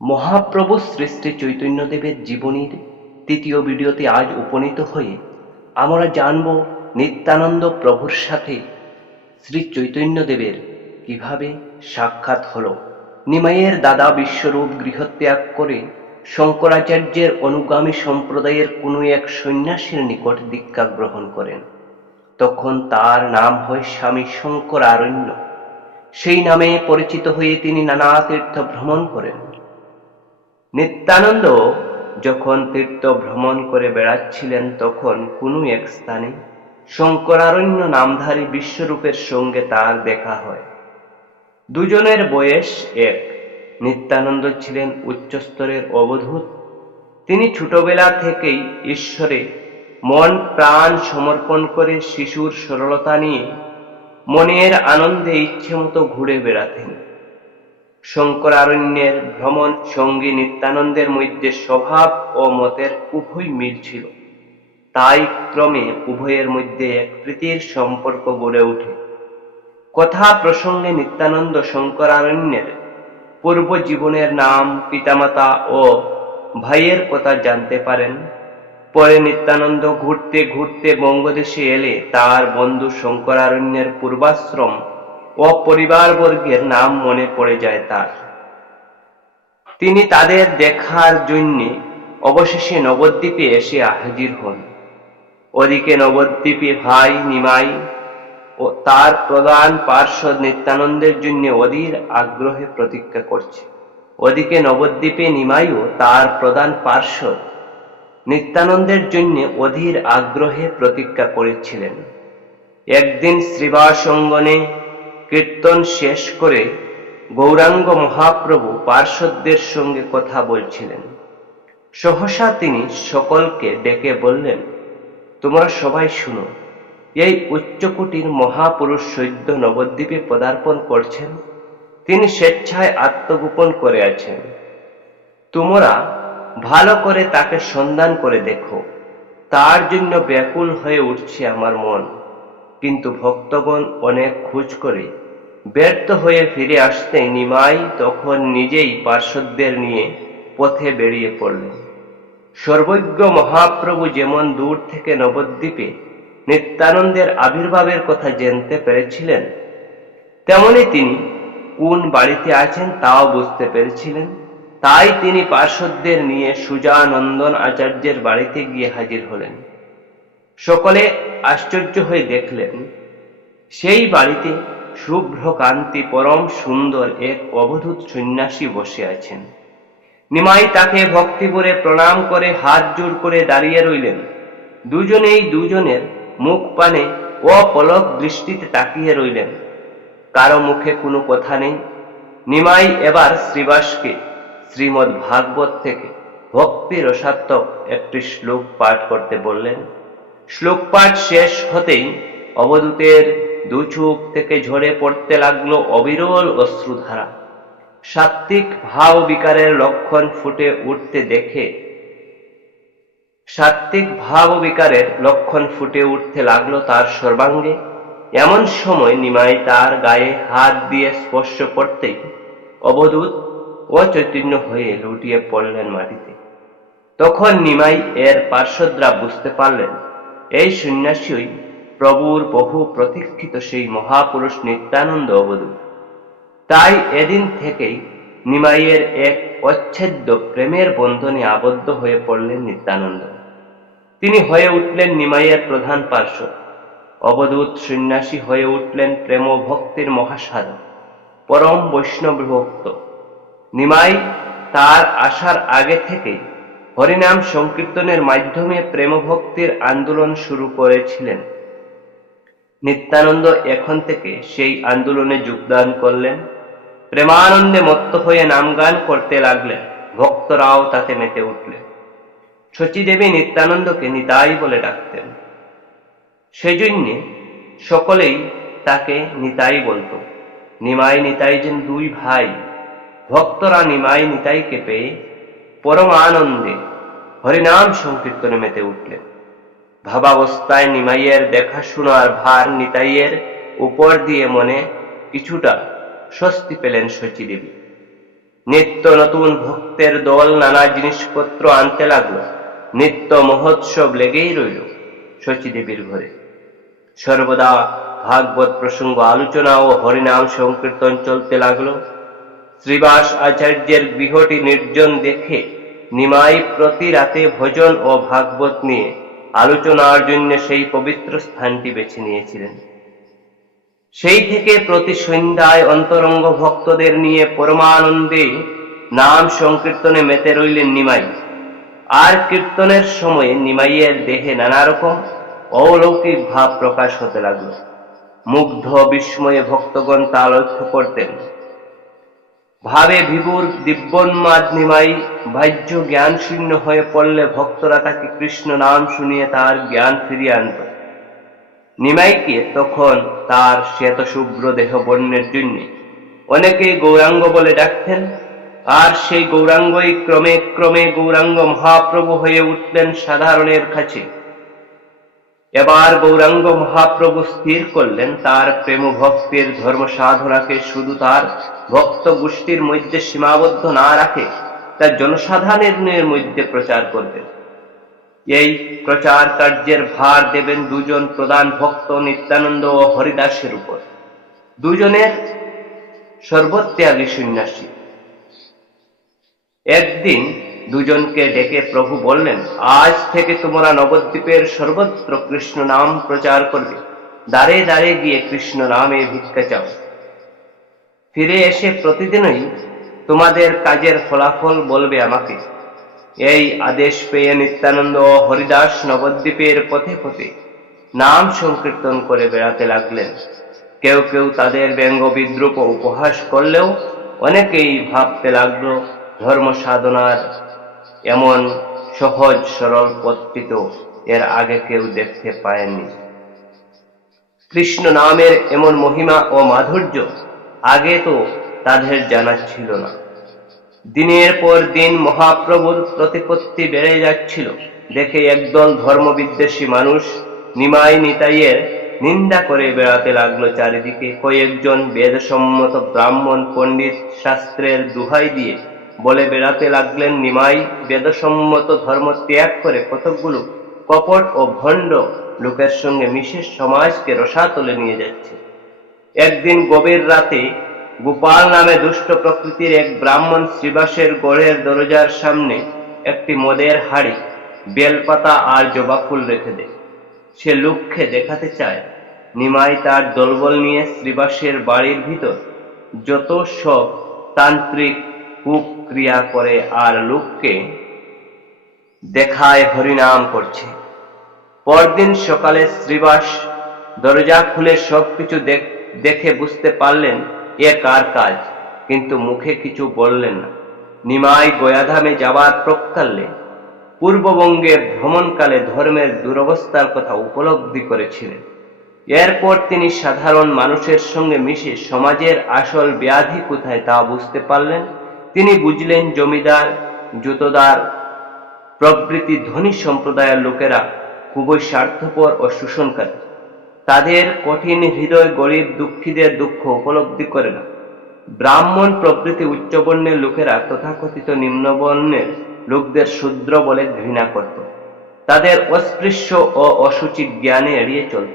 মহাপ্রভু শ্রী চৈতন্যদেবের জীবনীর তৃতীয় ভিডিওতে আজ উপনীত হয়ে আমরা জানব নিত্যানন্দ প্রভুর সাথে শ্রী চৈতন্যদেবের কীভাবে সাক্ষাৎ হলো। নিমাইয়ের দাদা বিশ্বরূপ গৃহত্যাগ করে শঙ্করাচার্যের অনুগামী সম্প্রদায়ের কোনো এক সন্ন্যাসীর নিকট দীক্ষা গ্রহণ করেন। তখন তার নাম হয় স্বামী শঙ্করারণ্য। সেই নামে পরিচিত হয়ে তিনি নানা তীর্থ ভ্রমণ করেন। নিত্যানন্দ যখন তীর্থ ভ্রমণ করে বেড়াচ্ছিলেন তখন কোনো এক স্থানে শঙ্করারণ্য নামধারী বিশ্বরূপের সঙ্গে তার দেখা হয়। দুজনের বয়স এক। নিত্যানন্দ ছিলেন উচ্চস্তরের অবধূত। তিনি ছোটবেলা থেকেই ঈশ্বরে মন প্রাণ সমর্পণ করে শিশুর সরলতা নিয়ে মনের আনন্দে ইচ্ছে মতো ঘুরে বেড়াতেন। শঙ্করারণ্যের ভ্রমণ সঙ্গী নিত্যানন্দের মধ্যে স্বভাব ও মতের উভয় মিল ছিল। তাই ক্রমে উভয়ের মধ্যে এক প্রীতির সম্পর্ক গড়ে ওঠে। কথা প্রসঙ্গে নিত্যানন্দ শঙ্করারণ্যের পূর্ব জীবনের নাম, পিতামাতা ও ভাইয়ের কথা জানতে পারেন। পরে নিত্যানন্দ ঘুরতে ঘুরতে বঙ্গদেশে এলে তার বন্ধু শঙ্করারণ্যের পূর্বাশ্রম ও পরিবারবর্গের নাম মনে পড়ে যায় তার। তিনি তাদের দেখার জন্য অবশেষে নবদ্বীপে এসে হাজির হন। ওদিকে নবদ্বীপে ভাই নিমাই ও তার প্রধান পার্শ্বদ নিত্যানন্দের জন্য অধীর আগ্রহে প্রতীক্ষা করছে। ওদিকে নবদ্বীপে নিমাইও তার প্রধান পার্শ্বদ নিত্যানন্দের জন্য অধীর আগ্রহে প্রতীক্ষা করেছিলেন। একদিন শ্রীবাসঙ্গনে কীর্তন শেষ করে গৌরাঙ্গ মহাপ্রভু পার্শ্বদের সঙ্গে কথা বলছিলেন। সহসা তিনি সকলকে ডেকে বললেন, তোমরা সবাই শুনো, এই উচ্চকুটির মহাপুরুষ সৈদ্য নবদ্বীপে পদার্পণ করছেন। তিনি স্বেচ্ছায় আত্মগোপন করে আছেন। তোমরা ভালো করে তাকে সন্ধান করে দেখো। তার জন্য ব্যাকুল হয়ে উঠছে আমার মন। কিন্তু ভক্তগণ অনেক খোঁজ করে ব্যর্থ হয়ে ফিরে আসতে নিমাই তখন নিজেই পার্শ্বদের নিয়ে পথে বেরিয়ে পড়লেন। সর্বজ্ঞ মহাপ্রভু যেমন দূর থেকে নবদ্বীপে নিত্যানন্দের আবির্ভাবের কথা জানতে পেরেছিলেন, তেমনি তিনি কোন বাড়িতে আছেন তাও বুঝতে পেরেছিলেন। তাই তিনি পার্শ্বদের নিয়ে সুজানন্দন আচার্যের বাড়িতে গিয়ে হাজির হলেন। সকলে আশ্চর্য হয়ে দেখলেন, সেই বাড়িতে শুভ্র কান্তি পরম সুন্দর এক অবধূত সন্ন্যাসী বসে আছেন। নিমাই তাকে ভক্তিপুরে প্রণাম করে হাত জোর করে দাঁড়িয়ে রইলেন। দুজনেই দুজনের মুখ পানে অপলক দৃষ্টিতে তাকিয়ে রইলেন। কারও মুখে কোনো কথা নেই। নিমাই এবার শ্রীবাসকে শ্রীমদ ভাগবত থেকে ভক্তি রসাত্মক একটি শ্লোক পাঠ করতে বললেন। শ্লোক পাঠ শেষ হতেই অবদূতের দু চোখ থেকে ঝরে পড়তে লাগল অবিরল অশ্রুধারা। সাত্ত্বিক ভাব বিকারের লক্ষণ ফুটে উঠতে দেখে, সাত্ত্বিক ভাব বিকারের লক্ষণ ফুটে উঠতে লাগল তার সর্বাঙ্গে। এমন সময় নিমাই তার গায়ে হাত দিয়ে স্পর্শ করতেই অবধূত অচৈতন্য হয়ে লুটিয়ে পড়লেন মাটিতে। তখন নিমাই এর পার্শ্বদরা বুঝতে পারলেন এই সন্ন্যাসীই প্রভুর বহু প্রতীক্ষিত সেই মহাপুরুষ নিত্যানন্দ অবধূত তাই এদিন থেকেই নিমাইয়ের এক অচ্ছেদ্য প্রেমের বন্ধনে আবদ্ধ হয়ে পড়লেন নিত্যানন্দ। তিনি হয়ে উঠলেন নিমাইয়ের প্রধান পার্শ্ব। অবধূত সন্ন্যাসী হয়ে উঠলেন প্রেম ভক্তির মহাসাধক, পরম বৈষ্ণব ভক্ত নিমাই তার আসার আগে থেকেই হরিনাম সংকীর্তনের মাধ্যমে প্রেমভক্তির আন্দোলন শুরু করেছিলেন। নিত্যানন্দ এখন থেকে সেই আন্দোলনে যোগদান করলেন। প্রেমানন্দে মত্ত হয়ে নামগান করতে লাগলেন। ভক্তরাও তাতে মেতে উঠলেন। শচীদেবী নিত্যানন্দকে নিতাই বলে ডাকতেন। সেজন্যে সকলেই তাকে নিতাই বলতো। নিমাই নিতাই যেন দুই ভাই। ভক্তরা নিমাই নিতাইকে পেয়ে পরম আনন্দে হরিনাম সংকীর্তনে মেতে উঠলেন। ভাবাবস্থায় নিমাইয়ের দেখাশোনার ভার নিতাইয়ের উপর দিয়ে মনে কিছুটা স্বস্তি পেলেন শচীদেবী নিত্য নতুন ভক্তের দল নানা জিনিসপত্র আনতে লাগল। নিত্য মহোৎসব লেগেই রইল শচীদেবীর ঘরে। সর্বদা ভাগবত প্রসঙ্গ আলোচনা ও হরিনাম সংকীর্তন চলতে লাগল। শ্রীবাস আচার্যের গৃহটি নির্জন দেখে নিমাই প্রতি রাতে ভজন ও ভাগবত নিয়ে আলোচনার জন্য সেই পবিত্র স্থানটি বেছে নিয়েছিলেন। সেই থেকে প্রতি সন্ধ্যায় অন্তরঙ্গ ভক্তদের নিয়ে পরমানন্দে নাম সংকীর্তনে মেতে রইলেন নিমাই। আর কীর্তনের সময় নিমাইয়ের দেহে নানা রকম অলৌকিক ভাব প্রকাশ হতে লাগল। মুগ্ধ বিস্ময়ে ভক্তগণ তা লক্ষ্য করতেন। ভাবে বিভুর দিব্যন্মাদ নিমাই বাহ্য জ্ঞান শূন্য হয়ে পড়লে ভক্তরা তাকে কৃষ্ণ নাম শুনিয়ে তার জ্ঞান ফিরিয়ে আনত নিমাইকে তখন তার শ্বেত শুভ্র দেহ বর্ণের জন্য অনেকেই গৌরাঙ্গ বলে ডাকতেন, আর সেই গৌরাঙ্গই ক্রমে ক্রমে গৌরাঙ্গ মহাপ্রভু হয়ে উঠলেন সাধারণের কাছে। এবার গৌরাঙ্গ মহাপ্রভু স্থির করলেন তার প্রেম ভক্তির ধর্ম সাধনাকে শুধু তার ভক্ত গোষ্ঠীর মধ্যে সীমাবদ্ধ না রাখে, তার জনসাধারণের মধ্যে প্রচার করবেন। এই প্রচার কার্যের ভার দেবেন দুজন প্রধান ভক্ত নিত্যানন্দ ও হরিদাসের উপর। দুজনের সর্বত্যাগী সন্ন্যাসী। একদিন দুজনকে ডেকে প্রভু বললেন, আজ থেকে তোমরা নবদ্বীপের সর্বত্র কৃষ্ণ নাম প্রচার করবে। দাঁড়ে দাঁড়ে গিয়ে কৃষ্ণ নামে ভিক্ষা চাও। ফিরে এসে প্রতিদিনই তোমাদের কাজের ফলাফল বলবে আমাকে। এই আদেশ পেয়ে নিত্যানন্দ ও হরিদাস নবদ্বীপের পথে পথে নাম সংকীর্তন করে বেড়াতে লাগলেন। কেউ কেউ তাদের ব্যঙ্গ বিদ্রুপ উপহাস করলেও অনেকেই ভাবতে লাগল ধর্ম সাধনার এমন সহজ সরল পথটি তো এর আগে কেউ দেখতে পায়নি। কৃষ্ণ নামের এমন মহিমা ও মাধুর্য আগে তো তাদের জানা ছিল না। দিনের পর দিন মহাপ্রভুর প্রতিপত্তি বেড়ে যাচ্ছিল। দেখে একদল ধর্মবিদ্বেষী মানুষ নিমাই নিতাইয়ের নিন্দা করে বেড়াতে লাগল চারিদিকে। কয়েকজন বেদসম্মত ব্রাহ্মণ পণ্ডিত শাস্ত্রের দুহাই দিয়ে বলে বেড়াতে লাগলেন নিমাই, বেদসম্মত ধর্ম ত্যাগ করে কতকগুলো কপট ও ভণ্ড লোকের সঙ্গে মিশে সমাজকে রসাতলে নিয়ে যাচ্ছে। একদিন গভীর রাতে গোপাল নামে দুষ্ট প্রকৃতির এক ব্রাহ্মণ শ্রীবাসের গড়ের দরজার সামনে একটি মদের হাড়ি, বেলপাতা আর জবা ফুল রেখে দেয়। সে লোককে দেখাতে চায়, নিমাই তার দলবল নিয়ে শ্রীবাসের বাড়ির ভিতর যত সব তান্ত্রিক কুক্রিয়া করে আর লোককে দেখায় হরিনাম করছে। পরদিন সকালে শ্রীবাস দরজা খুলে সবকিছু দেখ- বুঝতে পারলেন এ কার কাজ, কিন্তু মুখে কিছু বললেন না। নিমাই গয়াধামে যাবার প্রকালে পূর্ববঙ্গে ভ্রমণকালে ধর্মের দুরবস্থার কথা উপলব্ধি করেছিলেন। এরপর তিনি সাধারণ মানুষের সঙ্গে মিশে সমাজের আসল ব্যাধি কোথায় তা বুঝতে পারলেন? তিনি বুঝলেন, জমিদার, জুতোদার, প্রভৃতি ধনী সম্প্রদায়ের লোকেরা খুবই স্বার্থপর ও শোষণকারী। তাদের কঠিন হৃদয় গরিব দুঃখীদের দুঃখ উপলব্ধি করে না। ব্রাহ্মণ প্রভৃতি উচ্চবর্ণের লোকেরা তথাকথিত নিম্নবর্ণের লোকদের শূদ্র বলে ঘৃণা করত। তাদের অস্পৃশ্য ও অসুচি জ্ঞানে এড়িয়ে চলত।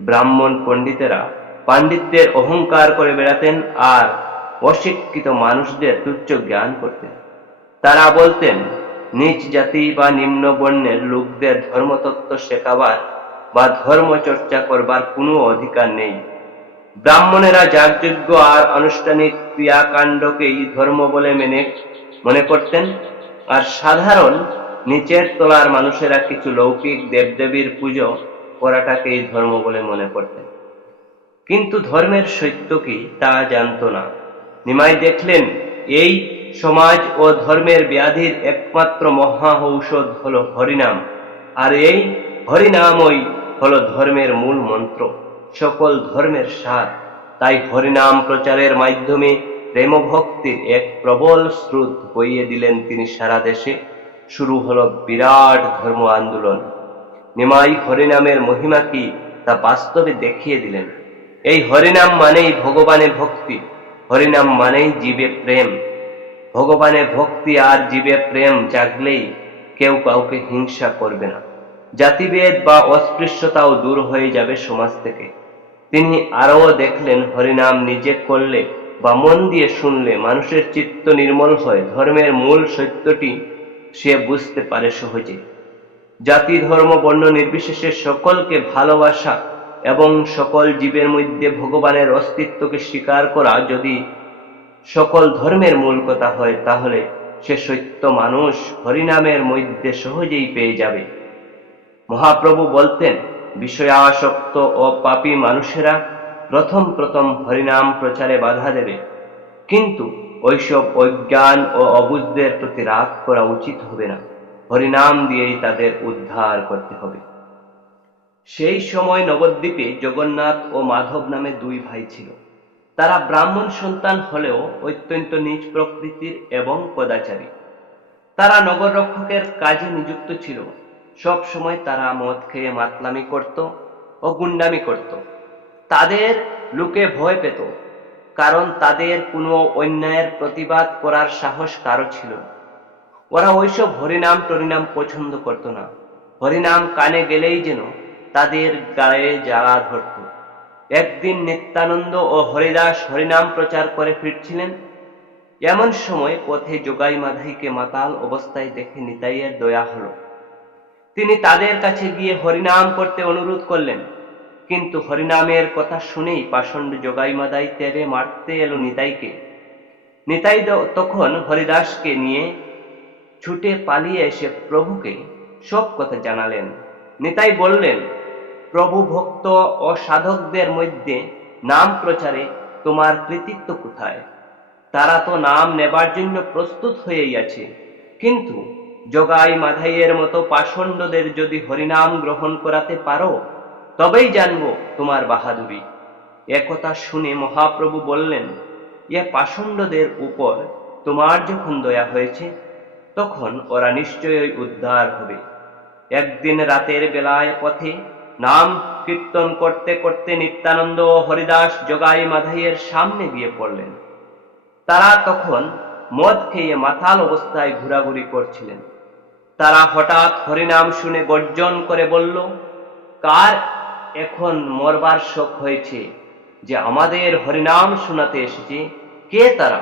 ব্রাহ্মণ পণ্ডিতেরা পাণ্ডিত্যের অহংকার করে বেড়াতেন আর অশিক্ষিত মানুষদের তুচ্ছ জ্ঞান করতেন। তারা বলতেন নিচ জাতি বা নিম্ন বর্ণের লোকদের ধর্মতত্ত্ব শেখাবার বা ধর্ম চর্চা করবার কোনো অধিকার নেই। ব্রাহ্মণেরা যাগযজ্ঞ আর আনুষ্ঠানিক ক্রিয়াকাণ্ডকেই ধর্ম বলে মেনে, মনে করতেন। আর সাধারণ নিচের তলার মানুষেরা কিছু লৌকিক দেবদেবীর পুজো করাটাকেই ধর্ম বলে মনে করতেন। কিন্তু ধর্মের সত্য কি তা জানতো না। নিমাই দেখলেন, এই সমাজ ও ধর্মের ব্যাধির একমাত্র মহা ঔষধ হলো হরিনাম, আর এই হরিনামই হলো ধর্মের মূল মন্ত্র, সকল ধর্মের সার। তাই হরিনাম প্রচারের মাধ্যমে প্রেম ভক্তির এক প্রবল স্রোত বইয়ে দিলেন তিনি সারা দেশে। শুরু হলো বিরাট ধর্ম আন্দোলন। নিমাই হরিনামের মহিমা কি তা বাস্তবে দেখিয়ে দিলেন। এই হরিনাম মানেই ভগবানের ভক্তি। হরিনাম মানেই জীবে প্রেম। ভগবানে ভক্তি আর জীবে প্রেম জাগলেই কেউ কাউকে হিংসা করবে না। জাতিভেদ বা অস্পৃশ্যতাও দূর হয়ে যাবে সমাজ থেকে। তিনি আরও দেখলেন হরিনাম নিজে করলে বা মন দিয়ে শুনলে মানুষের চিত্ত নির্মল হয়, ধর্মের মূল সত্যটি সে বুঝতে পারে সহজে। জাতি, ধর্ম, বর্ণ নির্বিশেষে সকলকে ভালোবাসা এবং সকল জীবের মধ্যে ভগবানের অস্তিত্বকে স্বীকার করা যদি সকল ধর্মের মূল কথা হয়, তাহলে সে সত্য মানুষ হরিনামের মধ্যে সহজেই পেয়ে যাবে। মহাপ্রভু বলতেন, বিষয়াসক্ত ও পাপী মানুষেরা প্রথম প্রথম হরিনাম প্রচারে বাধা দেবে। কিন্তু ওইসব অজ্ঞান ও অবুঝদের প্রতি রাগ করা উচিত হবে না। হরিনাম দিয়েই তাদের উদ্ধার করতে হবে। সেই সময় নবদ্বীপে জগন্নাথ ও মাধব নামে দুই ভাই ছিল। তারা ব্রাহ্মণ সন্তান হলেও অত্যন্ত নিজ প্রকৃতির এবং কদাচারী তারা নগর রক্ষকের কাজে নিযুক্ত ছিল। সব সময় তারা মদ খেয়ে মাতলামি করত ও গুন্ডামি করত। তাদের লোকে ভয় পেত, কারণ তাদের কোনো অন্যায়ের প্রতিবাদ করার সাহস কারও ছিল ওরা ওইসব হরিনাম টরিনাম পছন্দ করত না। হরিনাম কানে গেলেই যেন তাদের গায়ে জ্বালা ধরত। একদিন নিত্যানন্দ ও হরিদাস হরিনাম প্রচার করে ফিরছিলেন। এমন সময় পথে যোগাই মাধাইকে মাতাল অবস্থায় দেখে নিতাইয়ের দয়া হল। তিনি তাদের কাছে গিয়ে হরিনাম করতে অনুরোধ করলেন। কিন্তু হরিনামের কথা শুনেই পাষণ্ড যোগাই মাদাই তেরে মারতে এলো নিতাইকে। নিতাই তখন হরিদাসকে নিয়ে ছুটে পালিয়ে এসে প্রভুকে সব কথা জানালেন। নিতাই বললেন প্রভু ভক্ত ও সাধকদের মধ্যে নাম প্রচারে তোমার কৃতিত্ব কোথায়? তারা তো নাম নেবার জন্য প্রস্তুত হয়েই আছে কিন্তু জগাই মাধাইয়ের মতো পাষণ্ডদের যদি হরিনাম গ্রহণ করাতে পারো, তবেই জানব তোমার বাহাদুরি। একথা শুনে মহাপ্রভু বললেন, এ পাষণ্ডদের উপর তোমার যখন দয়া হয়েছে, তখন ওরা নিশ্চয়ই উদ্ধার হবে। একদিন রাতের বেলায় পথে নাম কীর্তন করতে করতে নিত্যানন্দ ও হরিদাস জগাই মাধাইয়ের সামনে গিয়ে পড়লেন। তারা তখন মদ খেয়ে মাথাল অবস্থায় ঘোরাঘুরি করছিলেন। তারা হঠাৎ হরিনাম শুনে গর্জন করে বলল, কার এখন মরবার শোক হয়েছে যে আমাদের হরিনাম শোনাতে এসেছে? কে তারা?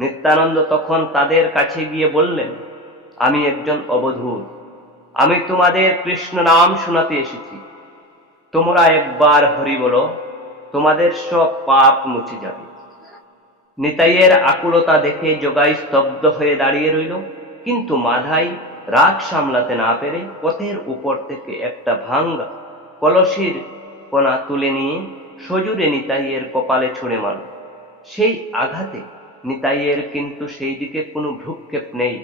নিত্যানন্দ তখন তাদের কাছে গিয়ে বললেন, আমি একজন অবধূত। আমি তোমাদের কৃষ্ণ নাম শোনাতে এসেছি। তোমরা একবার হরি বলো, তোমাদের সব পাপ মুছে যাবে। নিতাইয়ের আকুলতা দেখে যোগাই স্তব্ধ হয়ে দাঁড়িয়ে রইল, কিন্তু মাধাই রাগ সামলাতে না পেরে পথের উপর থেকে একটা ভাঙ্গা কলসির কোনা তুলে নিয়ে সজুরে নিতাইয়ের কপালে ছুঁড়ে মারল। সেই আঘাতে নিতাইয়ের কিন্তু সেই দিকে কোনো ভ্রুক্ষেপ নেই।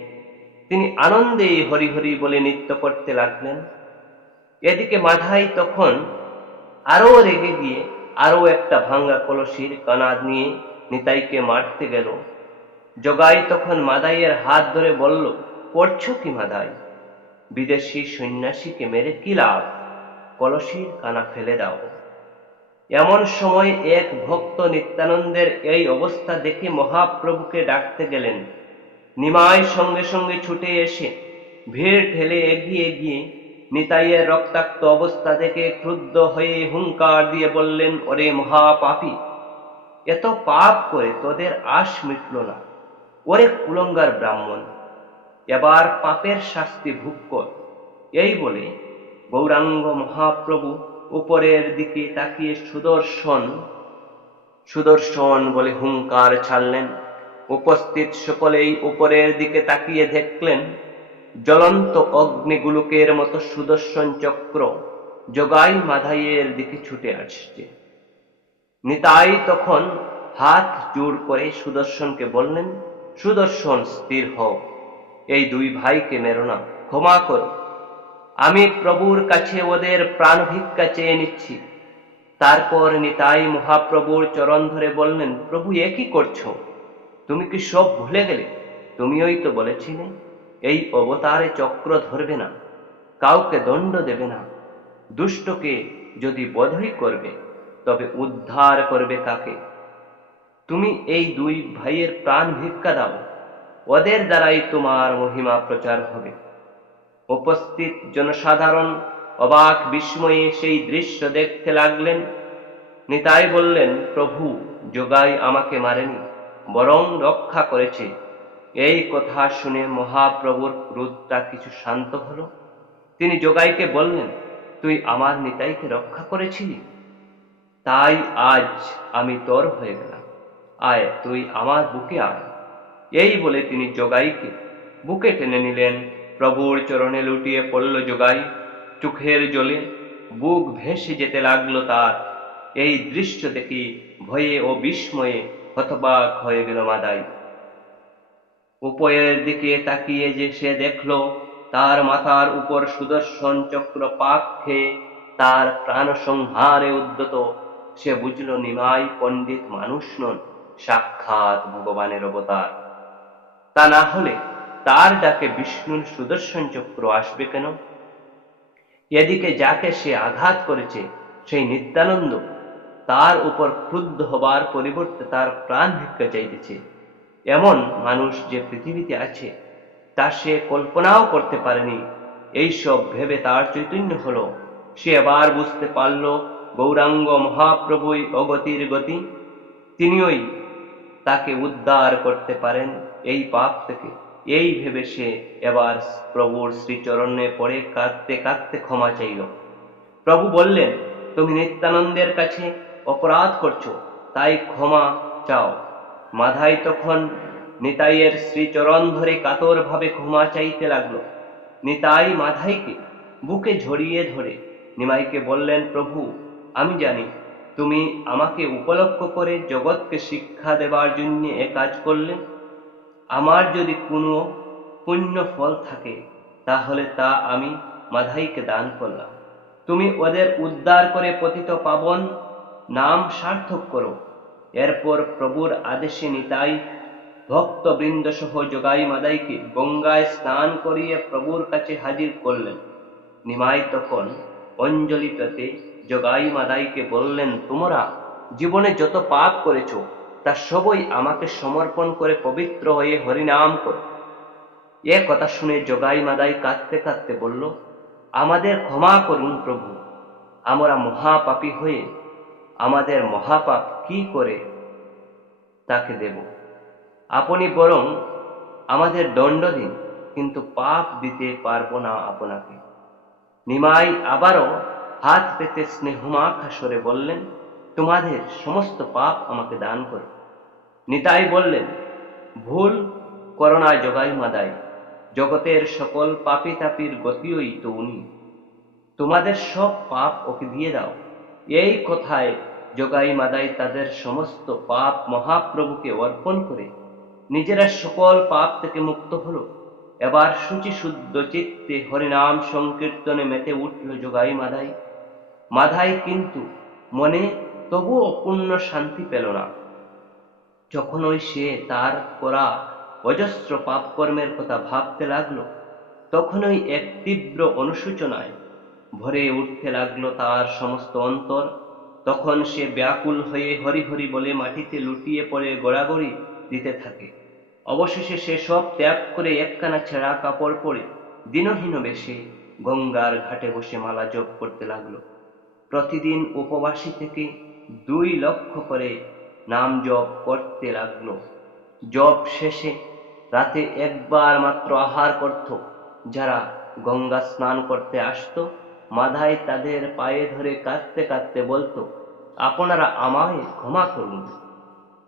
তিনি আনন্দে হরি হরি বলে নৃত্য করতে লাগলেন। এদিকে মাধাই তখন আরও রেগে গিয়ে আরও একটা ভাঙ্গা কলসির কানাদ নিয়ে নিতাইকে মারতে গেল। জগাই তখন মাদাইয়ের হাত ধরে বলল করছ কি মাদাই? বিদেশি সন্ন্যাসীকে মেরে কি লাভ? কলসির কানা ফেলে দাও। এমন সময় এক ভক্ত নিত্যানন্দের এই অবস্থা দেখে মহাপ্রভুকে ডাকতে গেলেন নিমাই সঙ্গে সঙ্গে ছুটে এসে ভিড় ঠেলে এগিয়ে গিয়ে নিতাইয়ের রক্তাক্ত অবস্থা দেখে ক্রুদ্ধ হয়ে হুঙ্কার দিয়ে বললেন, ওরে মহাপাপী, এত পাপ করে তোদের আশ মিটল না। ওরে কুলঙ্গার ব্রাহ্মণ, এবার পাপের শাস্তি ভোগ কর। এই বলে গৌরাঙ্গ মহাপ্রভু উপরের দিকে তাকিয়ে সুদর্শন সুদর্শন বলে হুঙ্কার ছাড়লেন। উপস্থিত সকলেই উপরের দিকে তাকিয়ে দেখলেন, জ্বলন্ত অগ্নিগুলুকের মতো সুদর্শন চক্র জগাই মাধাইয়ের দিকে ছুটে আসছে। নিতাই তখন হাত জোড় করে সুদর্শনকে বললেন, সুদর্শন, স্থির হও। এই দুই ভাইকে মেরো না, ক্ষমা করো। আমি প্রভুর কাছে ওদের প্রাণ ভিক্ষা চেয়ে নিচ্ছি। তারপর নিতাই মহাপ্রভুর চরণ ধরে বললেন, প্রভু, এ কি করছ? তুমি কি সব ভুলে গেলে? তুমিই তো বলেছিলে, এই অবতারে চক্র ধরবে না, কাউকে দণ্ড দেবে না। দুষ্টকে যদি বধই করবে, তবে উদ্ধার করবে কাকে? তুমি এই দুই ভাইয়ের প্রাণ ভিক্ষা দাও, ওদের দ্বারাই তোমার মহিমা প্রচার হবে। উপস্থিত জনসাধারণ অবাক বিস্ময়ে সেই দৃশ্য দেখতে লাগলেন। নিতাই বললেন, প্রভু, যোগাই আমাকে মারেনি। বরং রক্ষা করেছে। এই কথা শুনে মহাপ্রভুর ক্রোধটা কিছু শান্ত হলো। তিনি যোগাইকে বললেন, তুই আমার নিতাইকে রক্ষা করেছিলি? তাই আজ আমি তোর হয়ে গেলাম। আয়, তুই আমার বুকে আয়। এই বলে তিনি যোগাইকে বুকে টেনে নিলেন। প্রভুর চরণে লুটিয়ে পড়ল যোগাই চোখের জলে বুক ভেসে যেতে লাগল তার। এই দৃশ্য দেখি ভয়ে ও বিস্ময়ে হতবাক হয়ে গেল মাদাই। উপরের দিকে তাকিয়ে যে সে দেখল, তার মাথার উপর সুদর্শন চক্র পাক খেয়ে তার প্রাণ সংহারে উদ্যত, সে বুঝল নিমাই পণ্ডিত মানুষ নন, সাক্ষাৎ ভগবানের অবতার। তা না হলে তার ডাকে বিষ্ণুর সুদর্শন চক্র আসবে কেন? এদিকে যাকে সে আঘাত করেছে, সেই নিত্যানন্দ তার উপর ক্রুদ্ধ হবার পরিবর্তে তার প্রাণ ভিক্ষা চাইতেছে। এমন মানুষ যে পৃথিবীতে আছে, তা সে কল্পনাও করতে পারেনি। এইসব ভেবে তার চৈতন্য হলো। সে এবার বুঝতে পারল, গৌরাঙ্গ মহাপ্রভুই অগতির গতি। তিনিই তাকে উদ্ধার করতে পারেন এই পাপ থেকে। এই ভেবে সে এবার প্রভুর শ্রীচরণে পড়ে কাঁদতে কাঁদতে ক্ষমা চাইল। প্রভু বললেন, তুমি নিত্যানন্দের কাছে অপরাধ করছ, তাই ক্ষমা চাও। মাধাই তখন নিতাইয়ের শ্রীচরণ ধরে কাতরভাবে ক্ষমা চাইতে লাগল। নিতাই মাধাইকে বুকে ঝরিয়ে ধরে নিমাইকে বললেন, প্রভু, আমি জানি তুমি আমাকে উপলক্ষ করে জগৎকে শিক্ষা দেবার জন্য এ কাজ করলে। আমার যদি কোনো পুণ্য ফল থাকে, তাহলে তা আমি মাধাইকে দান করলাম। তুমি ওদের উদ্ধার করে পতিত পাবন নাম সার্থক করো। এরপর প্রভুর আদেশে নিতাই ভক্তবৃন্দ সহ যোগাই মাদাইকে গঙ্গায় স্নান করিয়ে প্রভুর কাছে হাজির করলেন। নিমাই তখন অঞ্জলি পেতে যোগাই মাদাইকে বললেন, তোমরা জীবনে যত পাপ করেছ, তা সবই আমাকে সমর্পণ করে পবিত্র হয়ে হরিনাম করো। এ কথা শুনে যোগাই মাদাই কাঁদতে কাঁদতে বলল, আমাদের ক্ষমা করুন প্রভু, আমরা মহাপাপী হয়ে আমাদের মহাপাপ কি করে তাকে দেব? আপনি বরং আমাদের দণ্ড দিন, কিন্তু পাপ দিতে পারব না আপনাকে। নিমাই আবারও হাত পেতে স্নেহমাখা সরে বললেন, তোমাদের সমস্ত পাপ আমাকে দান করো। নিতাই বললেন, ভুল করোনা জগাই মাদাই, জগতের সকল পাপি তাপির গতিওই তো উনি। তোমাদের সব পাপ ওকে দিয়ে দাও। এই কথায় যোগাই মাদাই তাদের সমস্ত পাপ মহাপ্রভুকে অর্পণ করে নিজেরা সকল পাপ থেকে মুক্ত হলো। এবার শুচি শুদ্ধ চিত্তে হরিনাম সংকীর্তনে মেতে উঠল যোগাই মাদাই। মাধাই কিন্তু মনে তবু অপূর্ণ শান্তি পেল না। যখন ওই সে তার করা অজস্র পাপকর্মের কথা ভাবতে লাগল, তখনই এক তীব্র অনুশোচনায় ভরে উঠতে লাগল তার সমস্ত অন্তর। তখন সে ব্যাকুল হয়ে হরি হরি বলে মাটিতে লুটিয়ে পড়ে গড়াগড়ি দিতে থাকে। অবশেষে সে সব ত্যাগ করে একখানা ছেঁড়া কাপড় পরে দিনহীন বেশে গঙ্গার ঘাটে বসে মালা জপ করতে লাগল। প্রতিদিন উপবাসী থেকে দুই লক্ষ করে নাম জপ করতে লাগল। জপ শেষে রাতে একবার মাত্র আহার করত, যারা গঙ্গা স্নান করতে আসতো মাধায় তাদের পায়ে ধরে কাঁদতে কাঁদতে বলতো, আপনারা আমায় ক্ষমা করুন।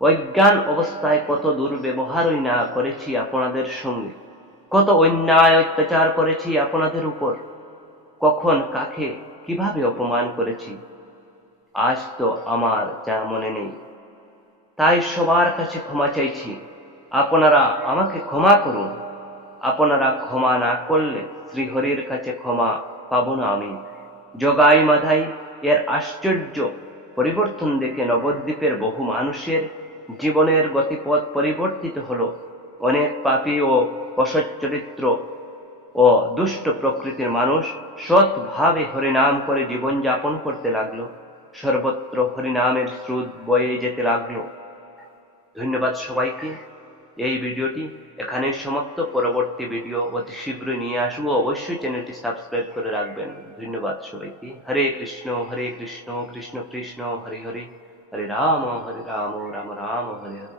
অজ্ঞান অবস্থায় কত দুর্ব্যবহারই না করেছি আপনাদের সঙ্গে। কত অন্যায় অত্যাচার করেছি আপনাদের উপর। কখন, কাকে, কীভাবে অপমান করেছি। আজ তো আমার যা মনে নেই। তাই সবার কাছে ক্ষমা চাইছি। আপনারা আমাকে ক্ষমা করুন। আপনারা ক্ষমা না করলে শ্রীহরির কাছে ক্ষমা পাবো না আমি জগাই মাধাই এর আশ্চর্য পরিবর্তন দেখে নবদ্বীপের বহু মানুষের জীবনের গতিপথ পরিবর্তিত হলো। অনেক পাপী ও অসচ্চরিত্র ও দুষ্ট প্রকৃতির মানুষ সৎভাবে হরিনাম করে জীবন যাপন করতে লাগল। সর্বত্র হরিনামের স্রোত বয়ে যেতে লাগল। ধন্যবাদ সবাইকে। এই ভিডিওটি এখানেই সমাপ্ত। পরবর্তী ভিডিও অতি শীঘ্রই নিয়ে আসব। অবশ্যই চ্যানেলটি সাবস্ক্রাইব করে রাখবেন। ধন্যবাদ সবাইকে। হরে কৃষ্ণ হরে কৃষ্ণ কৃষ্ণ কৃষ্ণ, হরে হরে। হরে রাম হরে রাম রাম রাম, হরে হরে।